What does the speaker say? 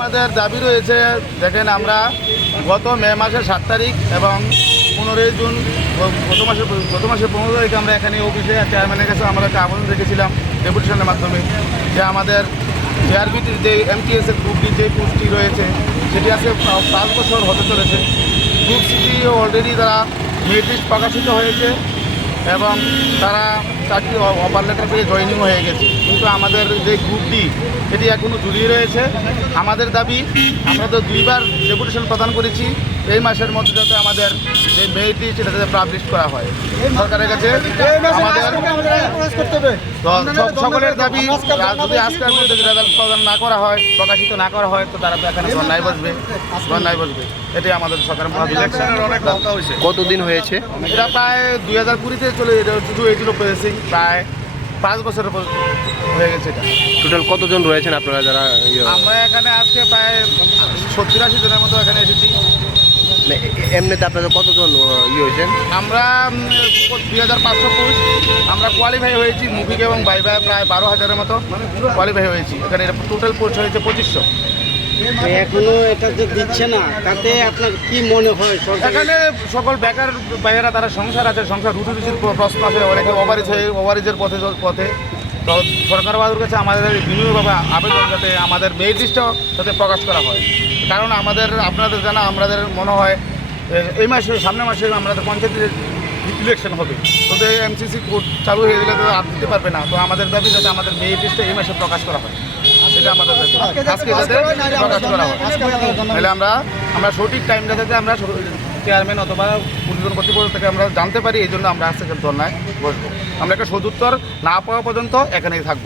আমাদের দাবি রয়েছে, দেখেন আমরা গত মে মাসের সাত তারিখ এবং পনেরোই জুন গত মাসের গত মাসের পনেরো তারিখ আমরা এখানে অফিসে চেয়ারম্যানের কাছে আমরা একটা আবেদন রেখেছিলাম ডেপুটেশনের মাধ্যমে যে আমাদের জেআরবিটির যে এমটিএসের গ্রুপটির যে পোস্টটি রয়েছে, সেটি পা- পাঁচ বছর হতে চলেছে। গ্রুপ সিটি অলরেডি তারা লিস্ট প্রকাশিত হয়েছে এবং তারা চাকরি অফার লেটার পেয়ে জয়েনিং হয়ে গেছে। কিন্তু আমাদের যে গ্রুপ ডি এটি এখনও ঝুলিয়ে রয়েছে। আমাদের দাবি আমরা তো দুইবার ডেপুটেশন প্রদান করেছি এই মাসের মধ্যে যাতে আমাদের যে মেয়েটি সেটা যাতে পাবলিশ করা হয়। সরকারের কাছে আমাদের সকলের দাবি যদি আজকের মধ্যে রেজাল্ট প্রদান না করা হয় প্রকাশিত না করা হয় তো তারা তো এখানে ধর্নায় বসবে ধর্নায় বসবে। এটাই আমাদের সরকারের ইলেকশনের অনেক কতদিন হয়েছে? এটা প্রায় দুই হাজার কুড়িতে চলে এটা শুধু এইগুলো প্রসেসিং প্রায় পাঁচ উপর হয়ে গেছে এটা। টোটাল কতজন রয়েছেন আপনারা যারা ইয়ে, আমরা এখানে আজকে প্রায় সত্তর আশি জনের মতো এখানে এসেছি। মানে এমনিতে আপনাদের কতজন ইয়ে হয়েছেন? আমরা দুই হাজার পাঁচশো পোস্ট আমরা কোয়ালিফাই হয়েছি মুভিক এবং বাইবা প্রায় বারো হাজারের মতো কোয়ালিফাই হয়েছি। এখানে টোটাল পোস্ট হয়েছে পঁচিশশো। এখনও এটা যে দিচ্ছে না, তাতে আপনার কি মনে হয় এখানে সকল বেকার বাইরেরা তারা সংসার আছে, সংসার রুটি রুচির প্রশ্ন আছে, অনেকে ওভারেজ হয়ে ওভারেজের পথে পথে। তো সরকার বাবুর কাছে আমাদের বিনিয়োগভাবে আবেদন যাতে আমাদের মেরিট লিস্টও যাতে প্রকাশ করা হয়। কারণ আমাদের, আপনাদের জানা, আমাদের মনে হয় এই মাসে সামনের মাসে আমাদের পঞ্চায়েতের ইলেকশন হবে। তো এমসিসি কোর্ট চালু হয়ে গেলে তো আর দিতে পারবে না। তো আমাদের দাবি যাতে আমাদের মেয়ে লিস্টে এই মাসে প্রকাশ করা হয়। সেটা আমাদের দাবি। আজকে যাতে প্রকাশ করা হয়। তাহলে আমরা আমরা সঠিক টাইমটা যাতে আমরা চেয়ারম্যান অথবা পরিজন কর্তৃপক্ষ থেকে আমরা জানতে পারি এই জন্য আমরা আজকে ধর্নায় বসবো। আমরা একটা সদুত্তর না পাওয়া পর্যন্ত এখানেই থাকব